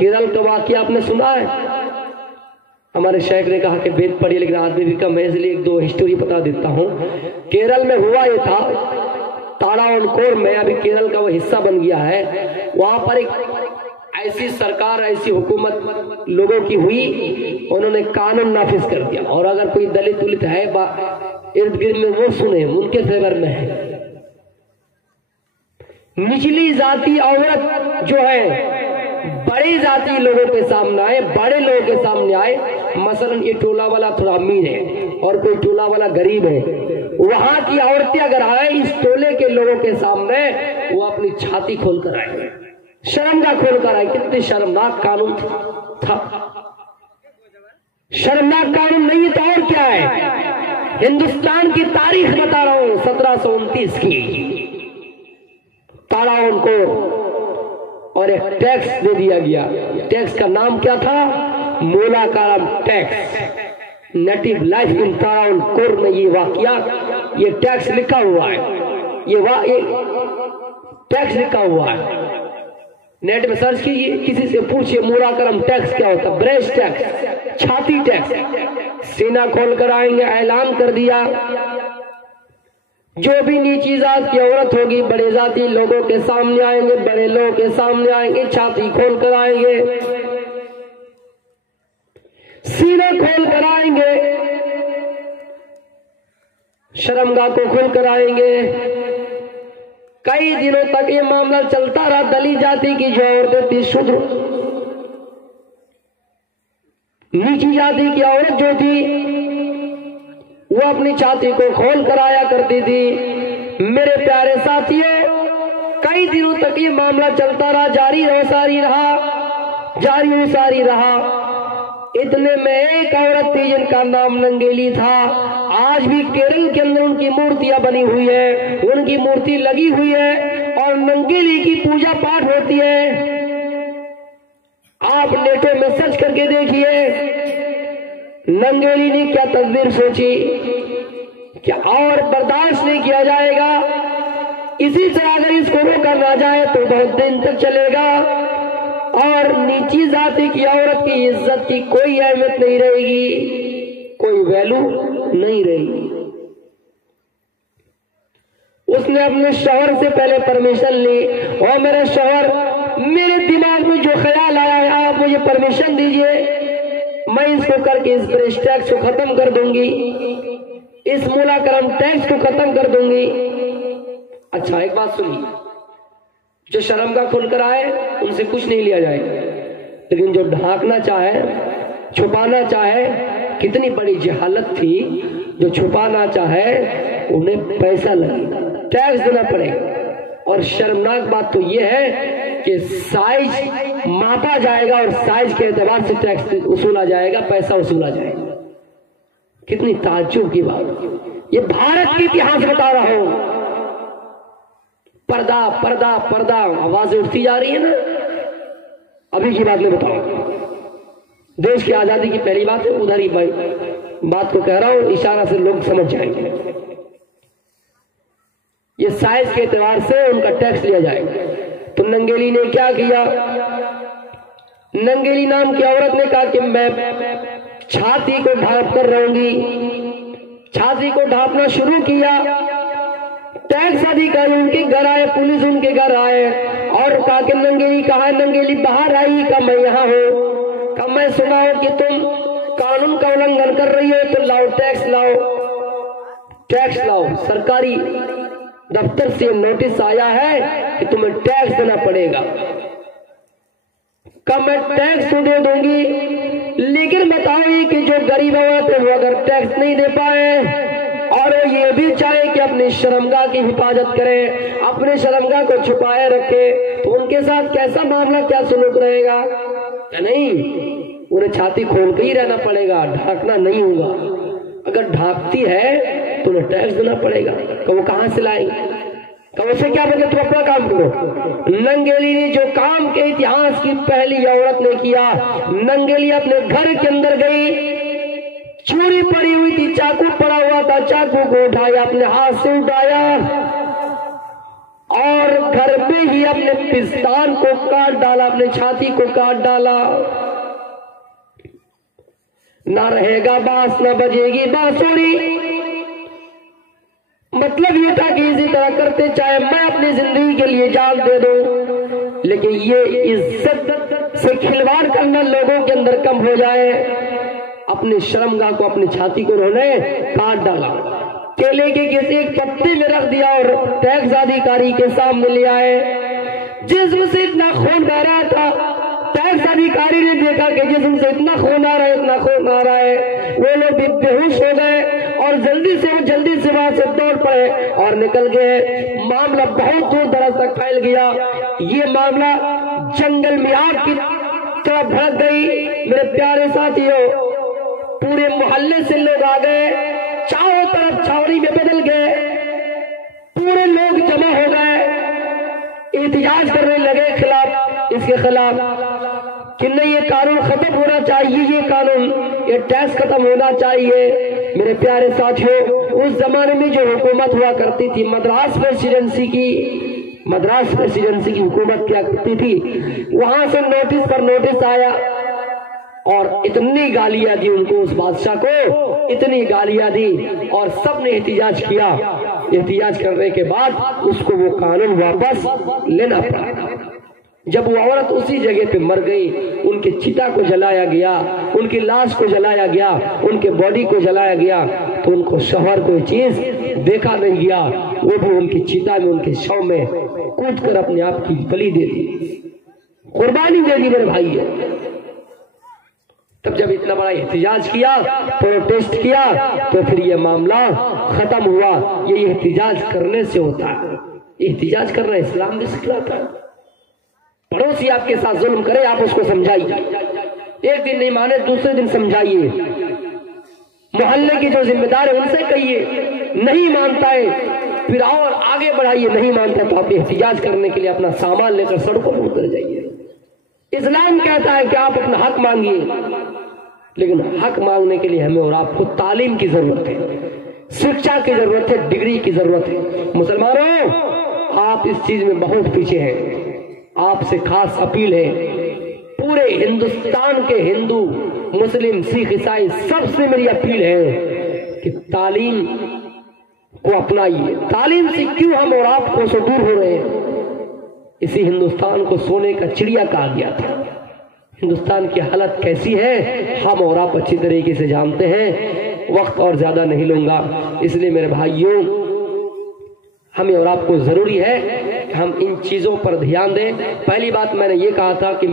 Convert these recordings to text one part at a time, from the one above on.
केरल का वाकया आपने सुना है? हमारे शेख ने कहा कि वेद पढ़िए, लेकिन आदमी भी कम है, इसलिए एक दो हिस्टोरी बता देता हूँ। केरल में हुआ ये था, तारावणकोर में, अभी केरल का वो हिस्सा बन गया है, वहां पर एक ऐसी सरकार, ऐसी हुकूमत लोगों की हुई, उन्होंने कानून नाफिज कर दिया। और अगर कोई दलित उलित है इर्द गिर्द में, वो सुने, उनके फेवर में है। निचली जाति औरत जो है बड़ी जाति लोगों के सामने आए, बड़े लोगों के सामने आए। मसलन ये टोला वाला थोड़ा अमीर है और कोई टोला वाला गरीब है, वहां की औरतें अगर आए इस टोले के लोगों के सामने, वो अपनी छाती खोल कर आए, शर्मगा खोल कर आए। कितनी शर्मनाक कानून था। शर्मनाक कानून नहीं तो और क्या है। हिंदुस्तान की तारीख बता रहा हूं, 1729 की। तारावणकोर और एक टैक्स दे दिया गया। टैक्स का नाम क्या था? मोलाकारम टैक्स। नेटिव लाइफ इन तारावणकोर में ये वाकया, ये टैक्स लिखा हुआ है, ये टैक्स लिखा हुआ है। नेट में सर्च कीजिए, किसी से पूछिए मोलाकारम टैक्स क्या होता है। ब्रेस्ट टैक्स, छाती टैक्स। सीना खोल कर आएंगे, ऐलान कर दिया, जो भी नीची जात की औरत होगी बड़े जाति लोगों के सामने आएंगे, बड़े लोगों के सामने आएंगे, छाती खोल कर आएंगे, सीना खोल कर आएंगे, शर्मगाह को खोल कर आएंगे। कई दिनों तक ये मामला चलता रहा। दलित जाति की जो औरतें थी, शूद्र नीची जाति की औरत जो थी, वो अपनी छाती को खोल कर आया करती थी। मेरे प्यारे साथियों, कई दिनों तक ये मामला चलता रहा, जारी सारी रहा। इतने में एक औरत थी जिनका नाम नंगेली था। आज भी केरल के अंदर उनकी मूर्तियां बनी हुई है, उनकी मूर्ति लगी हुई है और नंगेली की पूजा पाठ होती है। आप नेटों में सर्च करके देखिए, नंगेली ने क्या तस्वीर सोची, क्या और बर्दाश्त नहीं किया जाएगा। इसी से अगर इसको रोका ना जाए तो बहुत दिन तक चलेगा और नीची जाति की औरत की इज्जत की कोई अहमियत नहीं रहेगी, कोई वैल्यू नहीं रहेगी। उसने अपने शौहर से पहले परमिशन ली, और मेरे शौहर, मेरे दिमाग में जो ख्याल आया है, आप मुझे परमिशन दीजिए, मैं इसको करके इस ब्रेस्ट टैक्स को खत्म कर दूंगी, इस मोलाकारम टैक्स को खत्म कर दूंगी। अच्छा एक बात सुनिए, जो शर्मगाह खोलकर आए उनसे कुछ नहीं लिया जाएगा, लेकिन जो ढांकना चाहे, छुपाना चाहे, कितनी बड़ी जहालत थी, जो छुपाना चाहे उन्हें पैसा लगेगा, टैक्स देना पड़ेगा। और शर्मनाक बात तो यह है कि साइज मापा जाएगा और साइज के एतबार से टैक्स वसूला जाएगा, पैसा वसूला जाएगा। कितनी ताज्जुब की बात। ये भारत की इतिहास बता रहा हूं। पर्दा पर्दा पर्दा आवाजें उठती जा रही है ना। अभी की बात मैं बताऊं, देश की आजादी की पहली बात है, उधर ही बात को कह रहा हूं, इशारा से लोग समझ जाएंगे। ये साइज के एतबार से उनका टैक्स लिया जाएगा। तो नंगेली ने क्या किया? नंगेली नाम की औरत ने कहा कि मैं छाती को ढांप कर रहूंगी। छाती को ढांपना शुरू किया। टैक्स अधिकारी उनके घर आए, पुलिस उनके घर आए और कहा कि नंगेली कहाँ है? नंगेली बाहर आई। कहा मैं यहाँ हूँ। कहा मैं सुना हो कि तुम कानून का उल्लंघन कर रही हो, तो लाओ टैक्स लाओ, टैक्स लाओ। सरकारी दफ्तर से नोटिस आया है कि तुम्हें टैक्स देना पड़ेगा। कब मैं टैक्स तो दे दूंगी, लेकिन बताओ ये कि जो गरीब औरत है वो अगर टैक्स नहीं दे पाए और वो ये भी चाहे कि अपनी शर्मगाह की हिफाजत करे, अपने शर्मगाह को छुपाए रखे, तो उनके साथ कैसा मामला, क्या सलूक रहेगा? नहीं, उन्हें छाती खोल के ही रहना पड़ेगा, ढांकना नहीं होगा। अगर ढांकती है तो उन्हें टैक्स देना पड़ेगा। तो वो कहां से लाएंगे? तो उसे क्या बोले, तुम अपना काम करो। नंगेली ने जो काम के इतिहास की पहली औरत ने किया, नंगेली अपने घर के अंदर गई, चूड़ी पड़ी हुई थी, चाकू पड़ा हुआ था, चाकू को उठाया, अपने हाथ से उठाया और घर में ही अपने पिस्तान को काट डाला, अपने छाती को काट डाला। ना रहेगा बांस, ना बजेगी बांसुरी। मतलब ये था कि इसी तरह करते चाहे मैं अपनी जिंदगी के लिए जान दे दूं, लेकिन ये इज्जत से खिलवाड़ करना लोगों के अंदर कम हो जाए। अपने शर्मगाह को, अपनी छाती को उन्होंने काट डाला। केले के किसी एक पत्ते में रख दिया और टैक्स अधिकारी के सामने ले आए। जिस्म से इतना खून बह रहा था, टैक्स अधिकारी ने देखा कि जिस्म से इतना खून आ रहा है, इतना खून आ रहा है। वो लोग भी बेहोश हो गए और जल्दी से वहां से दौड़ पड़े और निकल गए। मामला बहुत दूर दराज तक फैल गया। ये मामला जंगल में आग की तरह भड़क गई। मेरे प्यारे साथियों, पूरे मोहल्ले से लोग आ गए, चारों तरफ छावनी में बदल गए, पूरे लोग जमा हो गए, एहतजाज करने लगे इसके खिलाफ कि नहीं, ये कानून खत्म होना चाहिए, ये कानून, ये टैक्स खत्म होना चाहिए। मेरे प्यारे साथियों, उस जमाने में जो हुकूमत हुआ करती थी, मद्रास प्रेसिडेंसी की हुकूमत क्या करती थी, वहां से नोटिस पर नोटिस आया और इतनी गालियां दी उनको, उस बादशाह को इतनी गालियां दी और सबने एहतिजाज किया। एहतिजाज करने के बाद उसको वो कानून वापस लेना पड़ा। जब वो औरत उसी जगह पे मर गई, उनके चिता को जलाया गया, उनकी लाश को जलाया गया, उनके बॉडी को जलाया गया, तो उनको शौहर कोई चीज देखा नहीं गया। वो भी उनकी चिता में, उनके शव में कूद कर अपने आप की बलि दे दी, कुर्बानी दे दी मेरे भाई। तब जब इतना बड़ा एहतिजाज किया, प्रोटेस्ट किया, तो फिर ये मामला खत्म हुआ। ये एहतिजाज करने से होता है। एहतिजाज करना इस्लाम भी सिखाता है। पड़ोसी आपके साथ जुल्म करे, आप उसको समझाइए। एक दिन नहीं माने, दूसरे दिन समझाइए। मोहल्ले के जो जिम्मेदार है उनसे कहिए, नहीं मानता है फिर और आगे बढ़ाइए, नहीं मानता तो आप एहतिजाज करने के लिए अपना सामान लेकर सड़कों पर उतर जाइए। इस्लाम कहता है कि आप अपना हक मांगिए, लेकिन हक मांगने के लिए हमें और आपको तालीम की जरूरत है, शिक्षा की जरूरत है, डिग्री की जरूरत है। मुसलमानों, आप इस चीज में बहुत पीछे हैं। आपसे खास अपील है, पूरे हिंदुस्तान के हिंदू, मुस्लिम, सिख, ईसाई सबसे मेरी अपील है कि तालीम को अपनाइए। तालीम से क्यों हम और आप को से दूर हो रहे हैं? इसी हिंदुस्तान को सोने का चिड़िया कहा गया था। हिंदुस्तान की हालत कैसी है हम और आप अच्छी तरीके से जानते हैं। वक्त और ज्यादा नहीं लूंगा, इसलिए मेरे भाइयों, हमें और आपको जरूरी है कि हम इन चीजों पर ध्यान दें। पहली बात मैंने ये कहा था कि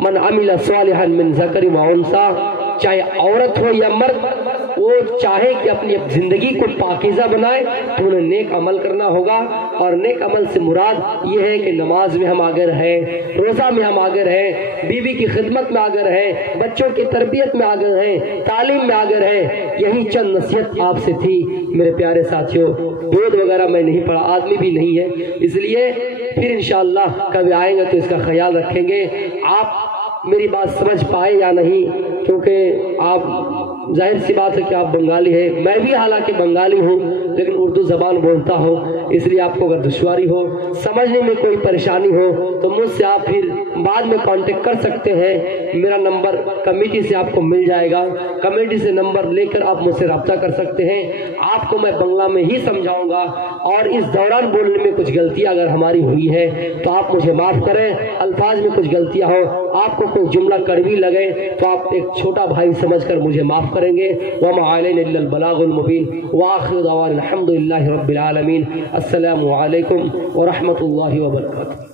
मन अमिला सालिहन मिन ज़करि व उन्सा, चाहे औरत हो या मर्द, वो चाहे कि अपनी जिंदगी को पाकीज़ा बनाए तो उन्हें नेक अमल करना होगा। और नेक अमल से मुराद ये है कि नमाज में हम आगे रहें, रोज़ा में हम आगे रहें, बीवी की खिदमत में आगे रहें, बच्चों की तरबियत में आगे रहें, तालीम में आगे रहें। यही चंद नसीहत आपसे थी मेरे प्यारे साथियों। दूध वगैरह मैं नहीं पढ़ा, आदमी भी नहीं है, इसलिए फिर इंशाअल्लाह कभी आएंगे तो इसका ख्याल रखेंगे। आप मेरी बात समझ पाए या नहीं, क्योंकि आप, जाहिर सी बात है कि आप बंगाली है, मैं भी हालांकि बंगाली हूँ लेकिन उर्दू जबान बोलता हूँ, इसलिए आपको अगर दुश्वारी हो, समझने में कोई परेशानी हो तो मुझसे आप फिर बाद में कांटेक्ट कर सकते हैं। मेरा नंबर कमेटी से आपको मिल जाएगा, कमेटी से नंबर लेकर आप मुझसे रब्ता कर सकते हैं। आपको मैं बंगला में ही समझाऊंगा और इस दौरान बोलने में कुछ गलतियां अगर हमारी हुई है तो आप मुझे माफ करें। अल्फाज में कुछ गलतियां हो, आपको कोई जुमला कड़वी लगे तो आप एक छोटा भाई समझकर मुझे माफ करेंगे। वमा अलैना इल्लल बलागुल मुबीन व आखिरु दअवाना अल्हम्दुलिल्लाहि रब्बिल आलमीन। अस्सलामु अलैकुम व रहमतुल्लाहि व बरकातुहू।